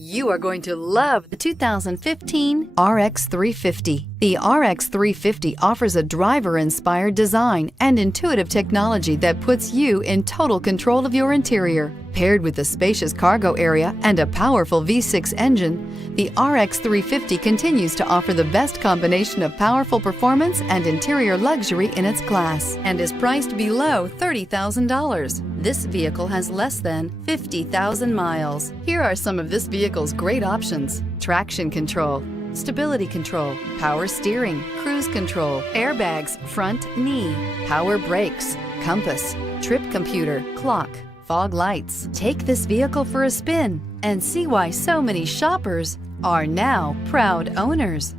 You are going to love the 2015 RX 350. The RX 350 offers a driver-inspired design and intuitive technology that puts you in total control of your interior. Paired with a spacious cargo area and a powerful V6 engine, the RX 350 continues to offer the best combination of powerful performance and interior luxury in its class and is priced below $30,000. This vehicle has less than 50,000 miles. Here are some of this vehicle's great options: traction control, stability control, power steering, cruise control, airbags, front knee, power brakes, compass, trip computer, clock, fog lights. Take this vehicle for a spin and see why so many shoppers are now proud owners.